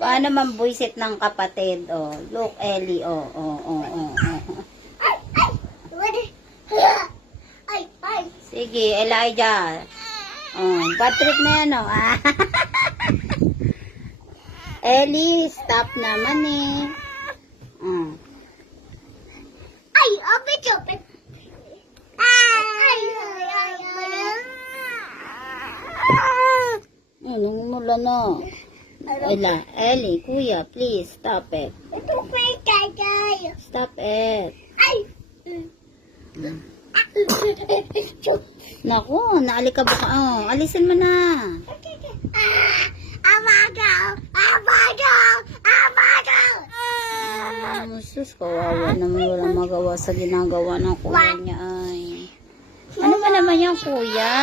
Paano mambuisit ng kapatid? Oh, look, Ellie. Oh. Sige, Elijah. Oh, bad trip na yan, oh. Ellie, stop naman eh. Open. Anong mula na? Ellie, kuya, please, stop it. Ito kay Tatay. Stop it. Naku, naalikabok ka. Oh, alisin mo na. Sus, kawawa naman, walang magawa sa ginagawa ng kuya niya ay. Ano ba naman yan, kuya?